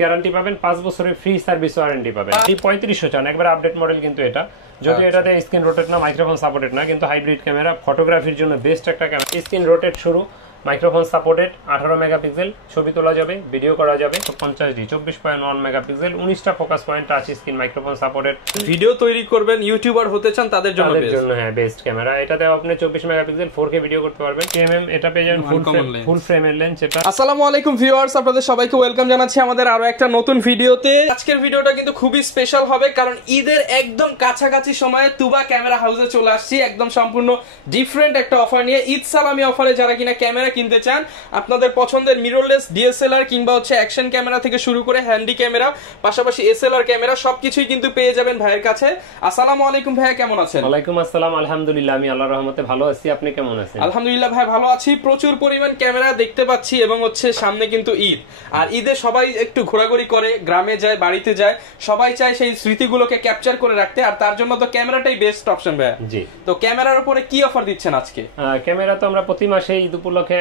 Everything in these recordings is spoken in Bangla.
গ্যারান্টি পাবেন, 5 বছরের ফ্রি সার্ভিস ওয়ারেন্টি পাবেন। এই 3500 চান, একবার আপডেট মডেল কিন্তু এটা, যদি এটাতে স্ক্রিন রোটেট না, মাইক্রোফোন সাপোর্টেড না, কিন্তু হাইব্রিড ক্যামেরা, ফটোগ্রাফির জন্য বেস্ট একটা ক্যামেরা। স্ক্রিন রোটেট শুরু, মাইক্রোফোন সাপোর্টেড, 18 মেগাপিক্সেল, ছবি তোলা যাবে, ভিডিও করা যাবে। 50D 24.1 মেগাপিক্সেল, 19টা focus point, touch screen, microphone supported. Video তৈরি করবেন, ইউটিউবার হতে চান, তাদের জন্য হ্যাঁ বেস্ট ক্যামেরা। এটাতে আপনি 24 মেগাপিক্সেল 4K ভিডিও করতে পারবেন। KMM এটা পেয়ে যাবেন ফুল ফ্রেমের লেন্স এটা। আসসালামু আলাইকুম ভিউয়ার্স, আপনাদের সবাইকে ওয়েলকাম জানাচ্ছি আমাদের আরো একটা নতুন ভিডিওতে। আজকের ভিডিওটা কিন্তু খুবই স্পেশাল হবে, কারণ ঈদের একদম কাছাকাছি সময়ে তুবা ক্যামেরা হাউসে চলে আসছি একদম সম্পূর্ণ ডিফারেন্ট একটা অফার নিয়ে। ঈদ সালামি অফারে যারা কিনা ক্যামেরা কিনতে চান, আপনাদের পছন্দের মিররলেস, ডিএসএলআর কিংবা হচ্ছে অ্যাকশন ক্যামেরা থেকে শুরু করে হ্যান্ডি ক্যামেরা, পাশাপাশি এসএলআর ক্যামেরা, সবকিছুই কিন্তু পেয়ে যাবেন ভাইয়ের কাছে। আসসালামু আলাইকুম ভাইয়া, কেমন আছেন? ওয়ালাইকুম আসসালাম, আলহামদুলিল্লাহ, আমি আল্লাহর রহমতে ভালো আছি। আপনি কেমন আছেন? আলহামদুলিল্লাহ ভাই, ভালো আছি। প্রচুর পরিমাণ ক্যামেরা দেখতে পাচ্ছি এবং হচ্ছে সামনে কিন্তু ঈদ, আর ঈদে সবাই একটু ঘোরাঘুরি করে, গ্রামে যায়, বাড়িতে যায়, সবাই চায় সেই স্মৃতিগুলোকে ক্যাপচার করে রাখতে, আর তার জন্য তো ক্যামেরাটাই বেস্ট অপশন ভাইয়া। জি, তো ক্যামেরার উপরে কি অফার দিচ্ছেন আজকে? ক্যামেরা তো আমরা প্রতি মাসে ঈদ উপলক্ষে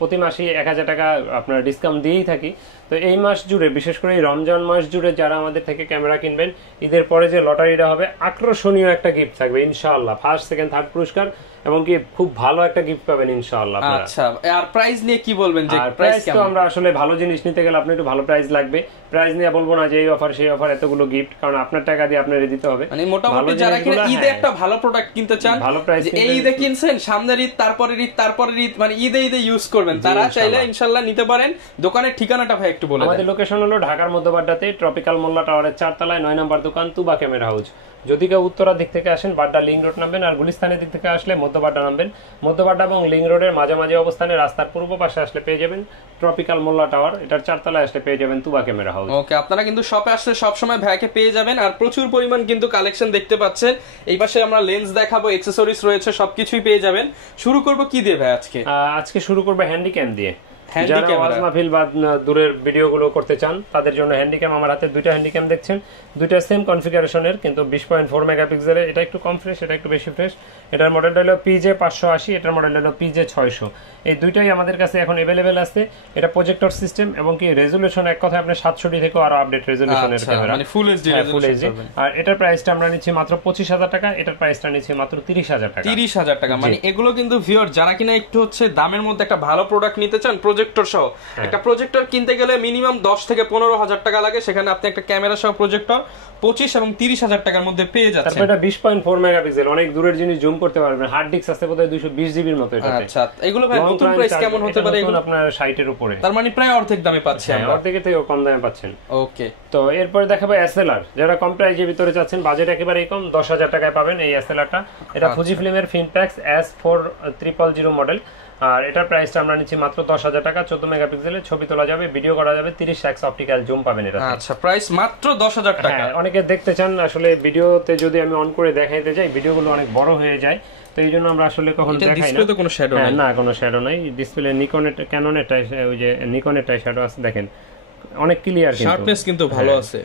প্রতি মাসে 1000 টাকা আপনার ডিসকাউন্ট দিয়েই থাকি। তো এই মাস জুড়ে, বিশেষ করে এই রমজান মাস জুড়ে যারা আমাদের থেকে ক্যামেরা কিনবেন, ঈদের পরে যে লটারিটা হবে, আকর্ষণীয় একটা গিফট থাকবে ইনশাআল্লাহ। ফার্স্ট, সেকেন্ড, থার্ড পুরস্কার, এবং কি খুব ভালো একটা গিফট পাবেন ইনশাআল্লাহ। আচ্ছা, আর প্রাইস নিয়ে কি বলবেন? যে প্রাইস তো আমরা আসলে ভালো জিনিস নিতে গেলে আপনি একটু ভালো প্রাইস লাগবে। প্রাইস নিয়ে বলবো না যে এই অফার সেই অফার, এতগুলো গিফট, কারণ আপনার টাকা দিয়ে আপনার দিতে হবে। মানে মোটামুটি যারা কিনা ঈদে একটা ভালো প্রোডাক্ট কিনতে চান, ভালো প্রাইস, এই ঈদে কিনছেন, সামনের ঈদ, তারপরের ঈদ, তারপরের ঈদ, মানে ঈদে ইউজ করবেন, তারা চাইলে ইনশাআল্লাহ নিতে পারেন। দোকানের ঠিকানাটা ভাই একটু বলে দেন। আমাদের লোকেশন হলো ঢাকার মধ্যবাড্ডাতে, ট্রপিক্যাল মোল্লা টাওয়ারের 4 তলায় 9 নম্বর দোকান, তুবা ক্যামেরা হাউস। যদি কেউ উত্তরার দিক থেকে আসেন, বাড্ডা লিংক রোড নামবেন, আর গুলিস্তানের দিক থেকে আসলে মধ্যবাড্ডা নামবেন। মধ্যবাড্ডা এবং লিংক রোডের মাঝামাঝি অবস্থানে রাস্তার পূর্ব পাশে আসলে পেয়ে যাবেন ট্রপিক্যাল মোল্লা টাওয়ার, এটার 4 তলায় আসলে পেয়ে যাবেন তুবা ক্যামেরা হাউস। ওকে, আপনারা কিন্তু শপে আসলে সবসময় ভাইকে পেয়ে যাবেন, আর প্রচুর পরিমাণ কিন্তু কালেকশন দেখতে পাচ্ছেন। এই পাশে আমরা লেন্স দেখাবো, অ্যাকসেসরিজ রয়েছে, সবকিছুই পেয়ে যাবেন। শুরু করব কি দিয়ে ভাই আজকে? আজকে শুরু করব হ্যান্ডিক্যাম দিয়ে। যারা ওয়াজ মাহফিল বা দূরের ভিডিওগুলো করতে চান, তাদের জন্য হ্যান্ডিক্যাম। আমার হাতে দুইটা হ্যান্ডিক্যাম দেখছেন, দুইটা সেম কনফিগারেশনের, কিন্তু 20.4 মেগাপিক্সেলের। এটা একটু কম ফ্রেশ, এটা একটু বেশি ফ্রেশ। এটার মডেলটা হলো PJ580, এটার মডেল হলো PJ600। এই দুইটাই আমাদের কাছে এখন अवेलेबल আছে। এটা প্রজেক্টর সিস্টেম, এবং কি রেজোলিউশন এক কথায় আপনি 720 থেকে আরো আপডেট রেজোলিউশনের ক্যামেরা, মানে ফুল এইচডি রেজোলিউশন। আর এটার প্রাইসটা আমরা নিচ্ছি মাত্র 25000 টাকা, এটার প্রাইসটা নিচ্ছি মাত্র 30000 টাকা। 30000 টাকা, মানে এগুলো কিন্তু ভিউয়ার যারা কিনা একটু হচ্ছে দামের মধ্যে একটা ভালো প্রোডাক্ট নিতে চান, প্রজেক্টর সহ। একটা প্রজেক্টর কিনতে গেলে মিনিমাম 10 থেকে 15000 টাকা লাগে, সেখানে আপনি একটা ক্যামেরা সহ প্রজেক্টর 25 এবং 30000 টাকার মধ্যে পেয়ে যাচ্ছেন। তারপর এটা 20.4 মেগাপিক্সেল, অনেক দূরের জিনিস জুম করতে পারবেন। হার্ড ডিস্ক আছে বোধহয় 220 জিবি এর মতো এটাতে। আচ্ছা, এগুলো ভাই নতুন প্রাইস কেমন হতে পারে? এগুলো আপনার 60 এর উপরে, তার মানে প্রায় অর্ধেক দামে পাচ্ছি আমরা। অর্ধেকের থেকে কম দামে পাচ্ছেন। ওকে, তো এরপর দেখাবো এসএলআর। যারা কম প্রাইসের ভিতরে চাচ্ছেন, বাজেট একেবারে কম, 10000 টাকায় পাবেন এই এসএলআরটা। এটা ফুজি ফিল্মের ফিনপ্যাক্স S4000 মডেল, আর এটার প্রাইসটা আমরা নিচ্ছি মাত্র 10000 টাকা। 14 মেগাপিক্সেলের, ছবি তোলা যাবে, ভিডিও করা যাবে, 30x অপটিক্যাল জুম পাবেন এটা। আচ্ছা, প্রাইস মাত্র 10000 টাকা। অনেকে দেখতে চান, আসলে ভিডিওতে যদি আমি অন করে দেখাইতে যাই, ভিডিওগুলো অনেক বড় হয়ে যায়, তো এই জন্য আমরা আসলে কখনো দেখাই না। ডিসপ্লেতে কোনো শ্যাডো নাই? না, কোনো শ্যাডো নাই ডিসপ্লে। নিকনের, ক্যাননের, ওই যে নিকনের শ্যাডো আছে, দেখেন অনেক ক্লিয়ার, কিন্তু শার্পনেস কিন্তু ভালো আছে।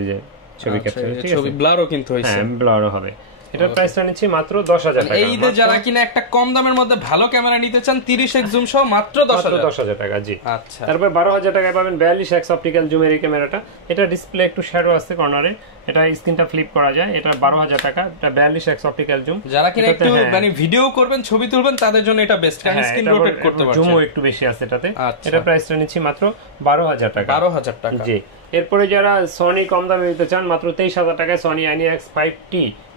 এই যে ছবি ক্যাপচার, ঠিক আছে, ছবি ব্লারও কিন্তু হইছে। হ্যাঁ, ব্লারও হবে। এটার প্রাইসটা নিচ্ছি মাত্র 10000 টাকা। এই যে যারা কিনা একটা কম দামের মধ্যে ভালো ক্যামেরা নিতে চান, 30x জুম সহ মাত্র 10000 টাকা। জি, আচ্ছা। তারপর 12000 টাকায় পাবেন 42x অপটিক্যাল জুমের এই ক্যামেরাটা। এটা ডিসপ্লে একটু শ্যাডো আছে কর্নারে, এটা স্ক্রিনটা ফ্লিপ করা যায়। এটা 12000 টাকা, এটা 42x অপটিক্যাল জুম। যারা কিনা একটু মানে ভিডিও করবেন, ছবি তুলবেন, তাদের জন্য এটা বেস্ট, কারণ স্ক্রিন রোটেট করতে পারছেন, জুমও একটু বেশি আছে এটাতে। এটা প্রাইসটা নিচ্ছি মাত্র 12000 টাকা। 12000 টাকা, জি। এরপরে যারা সনি কম দামে নিতে চান, মাত্র 23000 টাকায় সনি INX 5T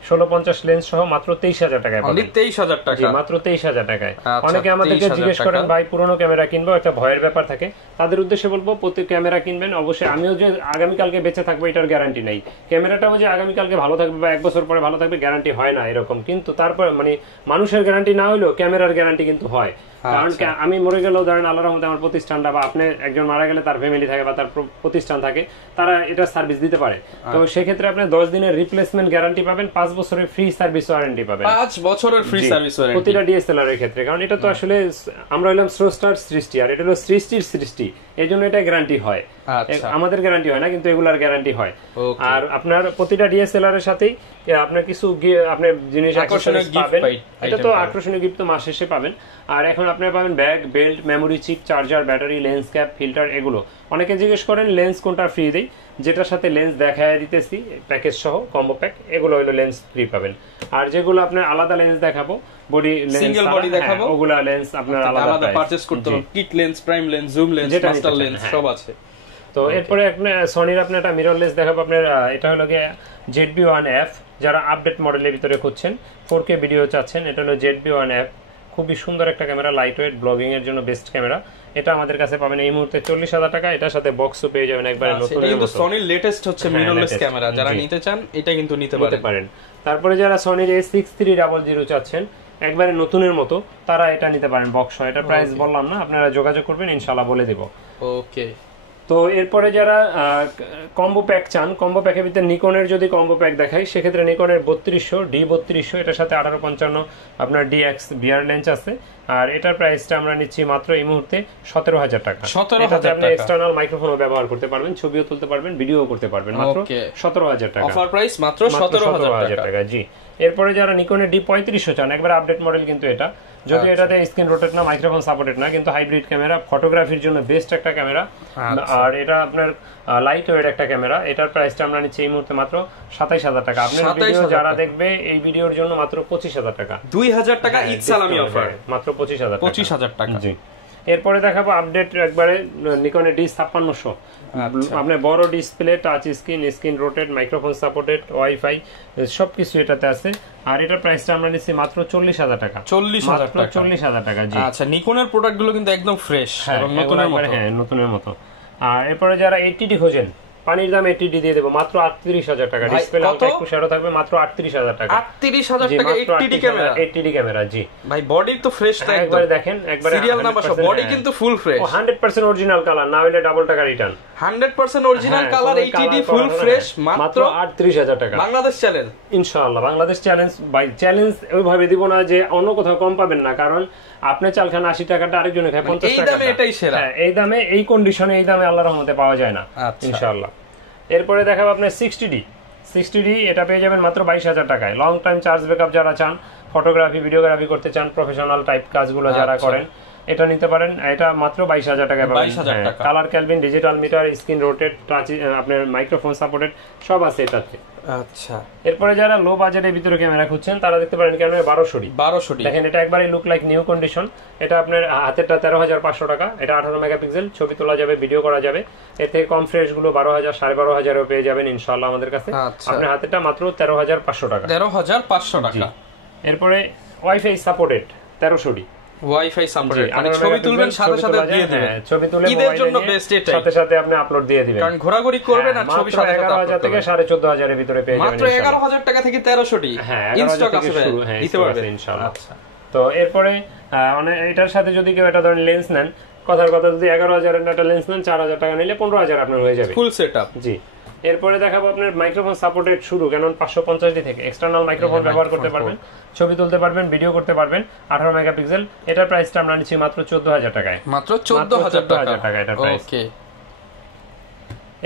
1650 লেন্স সহ মাত্র 23000 টাকায় পাবেন। 23000 টাকা, জি, মাত্র 23000 টাকায়। অনেকে আমাদেরকে জিজ্ঞেস করেন, ভাই পুরনো ক্যামেরা কিনবো, একটা ভয়ের ব্যাপার থাকে। তাদের উদ্দেশ্যে বলবো, প্রতি ক্যামেরা কিনবেন অবশ্যই। আমিও যে আগামী কালকে বেঁচে থাকবো এটার গ্যারান্টি নাই, ক্যামেরাটাও যে আগামী কালকে ভালো থাকবে বা 1 বছর পরে ভালো থাকবে গ্যারান্টি হয় না এরকম। কিন্তু তারপর মানে মানুষের গ্যারান্টি না হলেও ক্যামেরার গ্যারান্টি কিন্তু হয়। কারণ আমি মরে গেলেও ধরেন আল্লাহর রহমতে আমার প্রতিষ্ঠানটা, বা আপনি একজন মারা গেলে তার ফ্যামিলি থাকে বা তার প্রতিষ্ঠান থাকে, তারা এটা সার্ভিস দিতে পারে। তো সেক্ষেত্রে আপনি 10 দিনের রিপ্লেসমেন্ট গ্যারান্টি পাবেন, 5 বছরের ফ্রি সার্ভিস ওয়ারেন্টি পাবেন। 5 বছরের ফ্রি সার্ভিস ওয়ারেন্টি প্রতিটা ডিএসএলআর এর ক্ষেত্রে। কারণ এটা তো আসলে আমরা হলাম স্রষ্টার সৃষ্টি, আর এটা হলো সৃষ্টির সৃষ্টি। এই জন্য এটা গ্যারান্টি হয়। আমাদের গ্যারান্টি হয় না, কিন্তু এগুলার গ্যারান্টি হয়। আর আপনার প্রতিটা ডিএসএলআর এর সাথেই আপনার কিছু আপনি জিনিস আকর্ষণীয় গিফট পাবেন। এটা তো আকর্ষণীয় গিফট তো মাস শেষে পাবেন। আর এখন আপনি পাবেন bag, belt, memory chip, charger, battery, lens cap, filter. এগুলো অনেকে জিজ্ঞেস করেন লেন্স কোনটা ফ্রি দেই, যেটার সাথে লেন্স দেখায় দিতেছি প্যাকেজ সহ কম্বো প্যাক, এগুলো হলো লেন্স ফ্রি পাবেন। আর যেগুলো আপনার আলাদা লেন্স দেখাবো, বডি লেন্স, সিঙ্গেল বডি দেখাবো, ওগুলা লেন্স আপনার আলাদা পারচেজ করতে হবে। Kit lens, prime lens, zoom lens, master lens সব আছে। তো এরপরে আপনার সনির আপনার একটা মিররলেস দেখাবো আপনার। এটা হলো গিয়ে ZB-1F, যারা আপডেট মডেলের ভিতরে খুঁজছেন, 4K ভিডিও চাচ্ছেন, এটা হলো ZB-1F। খুবই সুন্দর একটা ক্যামেরা, লাইট ওয়েট, ব্লগিং এর জন্য বেস্ট ক্যামেরা। এটা আমাদের কাছে পাবেন এই মুহূর্তে 40,000 টাকা। এটার সাথে বক্সও পেয়ে যাবেন একবারে নতুন। এটা কিন্তু সনির লেটেস্ট হচ্ছে মিররলেস ক্যামেরা, যারা নিতে চান এটা কিন্তু নিতে পারেন। তারপরে যারা সনির A6300 চাচ্ছেন একবারে নতুনের মতো, তারা এটা নিতে পারেন বক্স। এটা প্রাইস বললাম না, আপনারা যোগাযোগ করবেন, ইনশাআল্লাহ বলে দেব। ওকে। তো এরপরে যারা কম্বো প্যাক চান, কম্বো প্যাকের ভিতরে নিকনের যদি কম্বো প্যাক দেখাই, সেক্ষেত্রে নিকনের 3200 D3200, এটার সাথে 1855 আপনার DX VR লেন্স আছে। আর এটার প্রাইসটা আমরা নিচ্ছি মাত্র এই মুহূর্তে 17,000 টাকা। এটাতে আপনি এক্সটার্নাল মাইক্রোফোনও ব্যবহার করতে পারবেন, ছবিও তুলতে পারবেন, ভিডিওও করতে পারবেন, মাত্র 17,000 টাকা। অফার প্রাইস মাত্র 17,000 টাকা। জি। এরপরে যারা নিকনের D3500 চান, একবার আপডেট মডেল কিন্তু এটা, যদি এটাতে স্ক্রিন রোটেট না, মাইক্রোফোন সাপোর্টেড না, কিন্তু হাইব্রিড ক্যামেরা, ফটোগ্রাফির জন্য বেস্ট একটা ক্যামেরা। আর এটা আপনার লাইট ওয়েট একটা ক্যামেরা। এটার প্রাইসটা আমরা নিচ্ছি এই মুহূর্তে মাত্র 27,000 টাকা। আপনার ভিডিও যারা দেখবে এই ভিডিওর জন্য মাত্র 25,000 টাকা। 2,000 টাকা ঈদ সালামি অফার, মাত্র 25,000 টাকা। জি। এরপরে দেখাবো আপডেট একবারে নিকনের D5600। আপনার বড় display, touch screen, screen rotate, microphone supported, wifi সবকিছু এটাতে আছে। আর এটার প্রাইসটা আমরা নিচ্ছি মাত্র 40,000 টাকা। 40,000 টাকা। জি। আচ্ছা, নিকনের প্রোডাক্টগুলো কিন্তু একদম ফ্রেশ এবং নতুনের মতো। হ্যাঁ, নতুনের মতো। আর এরপরে যারা 80D খোঁজেন, পানির দাম 80D দিয়ে দেব মাত্র 38,000 টাকা। ডিসপ্লে হালকা একটু শ্যাডো থাকবে, মাত্র 38,000 টাকা। 38,000 টাকা 80D ক্যামেরা। 80D camera. জি ভাই, বডি তো ফ্রেশ তা একবার দেখেন, একবারে সিরিয়াল নাম্বার সব, বডি কিন্তু ফুল ফ্রেশ, 100% অরিজিনাল কালার, না হলে ডাবল টাকা return. 100% original colour, 80D full fresh, মাত্র 38,000 টাকা। বাংলাদেশ চ্যালেঞ্জ, ইনশাআল্লাহ বাংলাদেশ চ্যালেঞ্জ। ভাই চ্যালেঞ্জ ওইভাবে দিব না যে অন্য কোথাও কম পাবেন না, কারণ আপনি চাল খান 80 টাকাটা, আরেকজনে খায় 50 টাকা। এই দামে এটাই সেরা। হ্যাঁ, এই দামে, এই কন্ডিশনে, এই দামে আল্লাহর রহমতে পাওয়া যায় না ইনশাআল্লাহ। এরপরে দেখাবো আপনার 60D। এটা পেয়ে যাবেন মাত্র 22,000 টাকায়। লং টাইম চার্জ ব্যাকআপ যারা চান, ফটোগ্রাফি, ভিডিওগ্রাফি করতে চান, প্রফেশনাল টাইপ কাজগুলো যারা করেন, এটা নিতে পারেন। এটা মাত্র 22,000 টাকায় পাবেন। Colour kelvin, digital meter, screen rotate, touch, আপনার মাইক্রোফোন সাপোর্টেড সব আছে এটাতে। আচ্ছা। এরপরে যারা লো বাজেটের ভিতরে ক্যামেরা খুঁজছেন, তারা দেখতে পারেন ক্যামেরা 1200D। দেখেন, এটা একবারে লুক লাইক নিউ কন্ডিশন। এটা আপনার হাতেরটা 13,500 টাকা। এটা 18 মেগাপিক্সেল, ছবি তোলা যাবে, ভিডিও করা যাবে। এর থেকে কম ফ্রেশ গুলো 12,000, 12,500 পেয়ে যাবেন ইনশাআল্লাহ আমাদের কাছে। আপনার হাতেরটা মাত্র 13,500 টাকা। 13,500 টাকা। এরপরে wifi supported 1300D। Wifi supported, মানে ছবি তুলবেন সাথে সাথে দিয়ে দিবেন। ছবি তুলে ঈদের জন্য বেস্ট এটাই, সাথে সাথে আপনি আপলোড দিয়ে দিবেন, কারণ ঘোরাঘুরি করবেন আর ছবি সাথে সাথে 11,000 থেকে 14,500 এর ভিতরে পেয়ে যাবেন। মাত্র 11,000 টাকা থেকে 1300D ইনস্টক আছে দিতে পারবেন ইনশাআল্লাহ। আচ্ছা। তো এরপরে এটার সাথে যদি কেউ এটা ধরেন লেন্স নেন, কথার কথা যদি 11,000 এর একটা লেন্স নেন, 4,000 টাকা নিলে 15,000 আপনার হয়ে যাবে ফুল সেটআপ। জি। এরপরে দেখাবো আপনার মাইক্রোফোন সাপোর্টেড শুরু ক্যানন 550D থেকে। এক্সটার্নাল মাইক্রোফোন ব্যবহার করতে পারবেন, ছবি তুলতে পারবেন, ভিডিও করতে পারবেন, 18 মেগাপিক্সেল। এটার প্রাইসটা আমরা নিচ্ছি মাত্র 14,000 টাকায়। মাত্র 14,000 টাকা এটার প্রাইস। ওকে।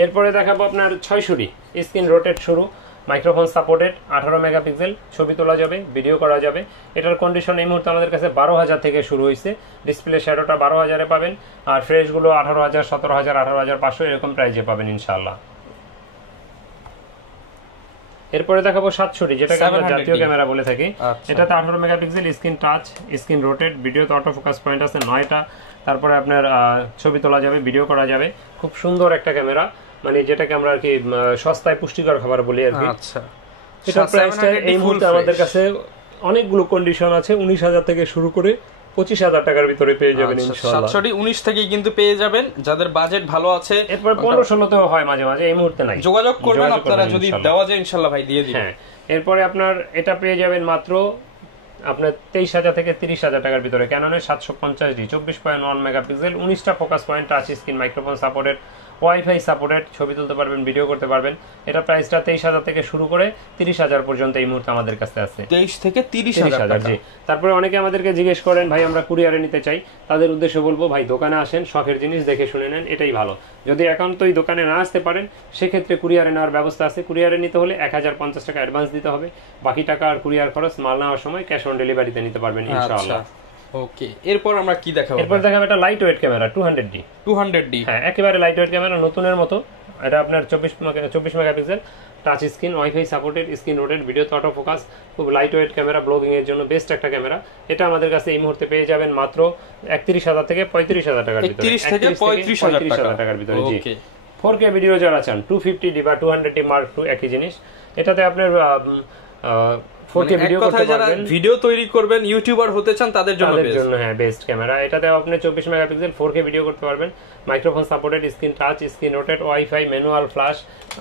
এরপরে দেখাবো আপনার 600D স্ক্রিন রোটেট শুরু, মাইক্রোফোন সাপোর্টেড, 18 মেগাপিক্সেল, ছবি তোলা যাবে, ভিডিও করা যাবে। এটার কন্ডিশন এই মুহূর্তে আমাদের কাছে 12,000 থেকে শুরু হয়েছে। ডিসপ্লে শ্যাডোটা 12,000 এ পাবেন, আর ফ্রেশ গুলো 18,000, 17,000, 18,500 এরকম প্রাইসে পাবেন ইনশাআল্লাহ। এরপরে দেখাবো 700D, যেটাকে আমরা জাতীয় ক্যামেরা বলে থাকি। এটাতে 18 megapixel, screen touch, screen rotate, ভিডিওতে অটো ফোকাস পয়েন্ট আছে 9টা। তারপরে আপনার ছবি তোলা যাবে, ভিডিও করা যাবে। খুব সুন্দর একটা ক্যামেরা, মানে যেটাকে আমরা আর কি সস্তায় পুষ্টিকর খাবার বলি আর কি। আচ্ছা। এটার প্রাইসটা এই মুহূর্তে আমাদের কাছে অনেকগুলো কন্ডিশন আছে, 19,000 থেকে শুরু করে 25,000 টাকার ভিতরে পেয়ে যাবেন ইনশাআল্লাহ। 700D 19 থেকে কিন্তু পেয়ে যাবেন যাদের বাজেট ভালো আছে। এরপর 15-16তেও হয় মাঝে মাঝে, এই মুহূর্তে নাই। যোগাযোগ করবেন আপনারা, যদি দেওয়া যায় ইনশাআল্লাহ ভাই দিয়ে দিবেন। হ্যাঁ। এরপরে আপনার এটা পেয়ে যাবেন মাত্র আপনার 23,000 থেকে 30,000 টাকার ভিতরে। ক্যাননের 750D 24.1 মেগাপিক্সেল, 19টা focus point, touch screen, microphone supported, wifi supported, ছবি তুলতে পারবেন, ভিডিও করতে পারবেন। এটা প্রাইসটা 23,000 থেকে শুরু করে 30,000 পর্যন্ত এই মুহূর্তে আমাদের কাছে আছে। 23 থেকে 30,000। জি। তারপরে অনেকে আমাদেরকে জিজ্ঞেস করেন ভাই আমরা কুরিয়ারে নিতে চাই, তাদের উদ্দেশ্যে বলবো ভাই দোকানে আসেন, শখের জিনিস দেখে শুনে নেন, এটাই ভালো। যদি একান্তই দোকানে না আসতে পারেন সেক্ষেত্রে কুরিয়ারে নেওয়ার ব্যবস্থা আছে। কুরিয়ারে নিতে হলে 1050 টাকা অ্যাডভান্স দিতে হবে, বাকি টাকা আর কুরিয়ার খরচ মাল নেওয়ার সময় ক্যাশ অন ডেলিভারিতে নিতে পারবেন ইনশাআল্লাহ। ওকে, এরপর আমরা কি দেখাবো? এরপর দেখাবো একটা লাইট ওয়েট ক্যামেরা 200D। হ্যাঁ, একেবারে লাইট ওয়েট ক্যামেরা, নতুনের মতো। এটা আপনার 24 megapixel, touch screen, wifi supported, screen rotate, ভিডিওতে অটো ফোকাস, খুব লাইট ওয়েট ক্যামেরা, ব্লগিং এর জন্য বেস্ট একটা ক্যামেরা। এটা আমাদের কাছে এই মুহূর্তে পেয়ে যাবেন মাত্র 31,000 থেকে 35,000 টাকার ভিতরে। 31 থেকে 35,000 টাকার ভিতরে। জি। 4K ভিডিও যারা চান 250D বা 200D Mark II একই জিনিস। এটাতে আপনার 4K ভিডিও করতে পারবেন, ভিডিও তৈরি করবেন, ইউটিউবার হতে চান তাদের জন্য হ্যাঁ বেস্ট ক্যামেরা। এটাতে আপনি 24 মেগাপিক্সেল 4K ভিডিও করতে পারবেন, microphone supported, screen touch, screen rotate, wifi, manual flash,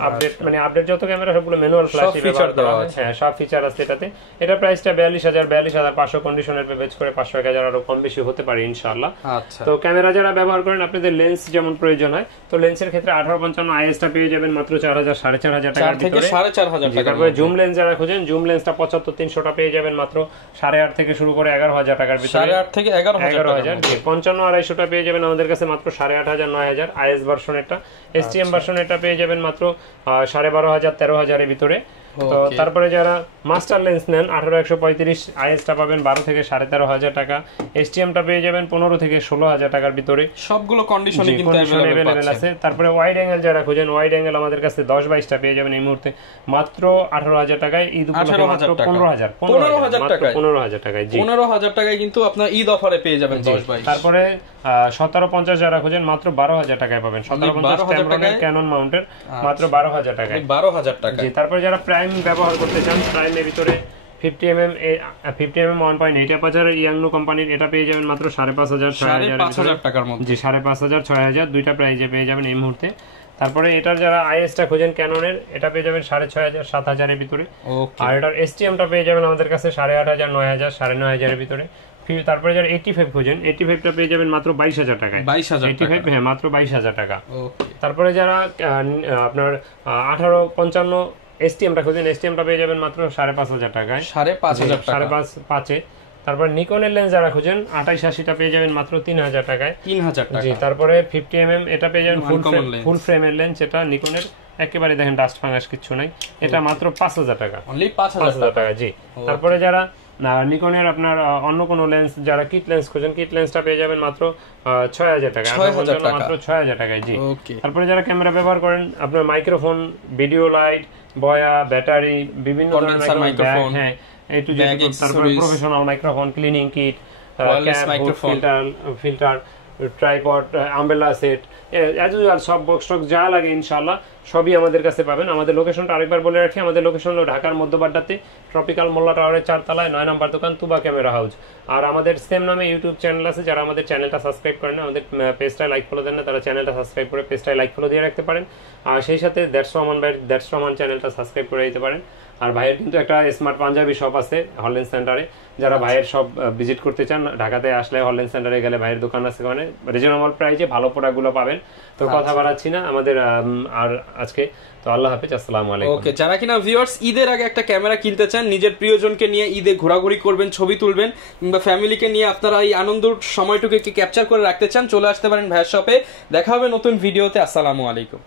update, মানে আপডেট যত ক্যামেরা সবগুলো ম্যানুয়াল ফ্ল্যাশ ব্যবহার করা হয়। হ্যাঁ, সব ফিচার আছে এটাতে। এটা প্রাইসটা 42,500 কন্ডিশনের বেচ করে 500-1000 আরো কম বেশি হতে পারে ইনশাআল্লাহ। আচ্ছা, তো ক্যামেরা যারা ব্যবহার করেন, আপনাদের লেন্স যেমন প্রয়োজন হয়, তো লেন্সের ক্ষেত্রে 1855 IS টা পেয়ে যাবেন মাত্র 4,000-4,500 টাকার ভিতরে। 4,500 টাকা। তারপরে জুম লেন্স যারা খুঁজেন, জুম লেন্সটা 75-300 টা পেয়ে যাবেন মাত্র 8,500 থেকে শুরু করে 11,000 টাকার ভিতরে। 8,500 থেকে 11,000। 55-250 টা পেয়ে যাবেন আমাদের কাছে মাত্র 8,500-9,000 IS ভার্সনেরটা। STM ভার্সনেরটা পেয়ে যাবেন মাত্র 12,500-13,000 এর ভিতরে। তো তারপরে যারা মাস্টার লেন্স নেন 18-135 IS টা পাবেন 12 থেকে 13,500 টাকা। STM টা পেয়ে যাবেন 15 থেকে 16,000 টাকার ভিতরে। সবগুলো কন্ডিশনে কিন্তু अवेलेबल আছে। তারপরে ওয়াইড অ্যাঙ্গেল যারা খুঁজেন, ওয়াইড অ্যাঙ্গেল আমাদের কাছে 10-22 টা পেয়ে যাবেন এই মুহূর্তে মাত্র 18,000 টাকায়। ঈদ উপলক্ষে মাত্র 15,000 টাকায়। জি, 15,000 টাকায় কিন্তু আপনার ঈদ অফারে পেয়ে যাবেন 10-22। তারপরে 1750 যারা খুঁজেন মাত্র 12,000 টাকায় পাবেন। 1750 টাকায় ক্যানন মাউন্টের মাত্র 12,000 টাকায়। 12,000 টাকা। জি। তারপরে যারা প্রাইম ব্যবহার করতে চান, প্রাইমের ভিতরে 50mm 1.8 অ্যাপারচার ইয়াংনো কোম্পানির, এটা পেয়ে যাবেন মাত্র 5,500-6,000 টাকার মধ্যে। জি, 5,500-6,000 দুইটা প্রাইজে পেয়ে যাবেন এই মুহূর্তে। তারপরে এটার যারা IS টা খুঁজেন ক্যাননের, এটা পেয়ে যাবেন 6,500-7,000 এর ভিতরে। আর এটার STM টা পেয়ে যাবেন আমাদের কাছে 8,500-9,000, 9,500 এর ভিতরে। তারপরে যারা 85 খুঁজেন, 85 টা পেয়ে যাবেন মাত্র 22,000 টাকায়। 85, হ্যাঁ, মাত্র 22,000 টাকা। তারপরে যারা আপনার 1855 STM টা খুঁজেন, STM টা পেয়ে যাবেন মাত্র 5,500 টাকায়। 5,500 তারপর নিকনের লেন্স যারা খুঁজেন 28-80 টা পেয়ে যাবেন মাত্র 3,000 টাকায়। 3,000 টাকা। জি। তারপরে 50mm এটা পেয়ে যাবেন ফুল ফ্রেমের লেন্স, এটা নিকনের, একেবারে দেখেন ডাস্ট ফাঙ্গাস কিছু নাই, এটা মাত্র 5,000 টাকা। অনলি 5,000 টাকা। জি। তারপরে যারা নিকনের আপনার অন্য কোনো লেন্স যারা কিট লেন্স খুঁজেন, কিট লেন্সটা পেয়ে যাবেন মাত্র 6,000 টাকা, মাত্র 6,000 টাকায়। জি। তারপরে যারা ক্যামেরা ব্যবহার করেন, আপনার মাইক্রোফোন, ভিডিও লাইট, বয়া, ব্যাটারি, বিভিন্ন ধরনের মাইক্রোফোন, হ্যাঁ, এই টু জেড, তারপরে professional microphone, cleaning kit, filter, tripod, umbrella set, as usual সব বক্স যা লাগে ইনশাআল্লাহ সবই আমাদের কাছে পাবেন। আমাদের লোকেশনটা আরেকবার বলে রাখি, আমাদের লোকেশন হলো ঢাকার মধ্যবাড্ডাতে ট্রপিক্যাল মোল্লা টাওয়ারের 4 তলায় 9 নম্বর দোকান, তুবা ক্যামেরা হাউস। আর আমাদের সেম নামে ইউটিউব চ্যানেল আছে, যারা আমাদের চ্যানেলটা সাবস্ক্রাইব করেন না, আমাদের পেজটায় লাইক ফলো দেন না, তারা চ্যানেলটা সাবস্ক্রাইব করে পেজটায় লাইক ফলো দিয়ে রাখতে পারেন। আর সেই সাথে দ্যাটস রহমান ভাইয়ের দ্যাটস রহমান চ্যানেলটা সাবস্ক্রাইব করে দিতে পারেন। আর ভাইয়ের কিন্তু একটা স্মার্ট পাঞ্জাবি শপ আছে হল্যান্ড সেন্টারে, যারা ভাইয়ের সব ভিজিট করতে চান, ঢাকাতে আসলে হল্যান্ড সেন্টারে গেলে ভাইয়ের দোকান আছে, ওখানে রিজনেবল প্রাইসে ভালো প্রোডাক্টগুলো পাবেন। তো কথা বাড়াচ্ছি না আমাদের আর আজকে তো আল্লাহ হাফেজ, আসসালামু আলাইকুম। ওকে, যারা কিনা ভিউয়ার্স ঈদের আগে একটা ক্যামেরা কিনতে চান, নিজের প্রিয়জনকে নিয়ে ঈদে ঘোরাঘুরি করবেন, ছবি তুলবেন, কিংবা ফ্যামিলিকে নিয়ে আপনারা এই আনন্দের সময়টুকুকে ক্যাপচার করে রাখতে চান, চলে আসতে পারেন ভাইয়ের শপে। দেখা হবে নতুন ভিডিওতে। আসসালামু আলাইকুম।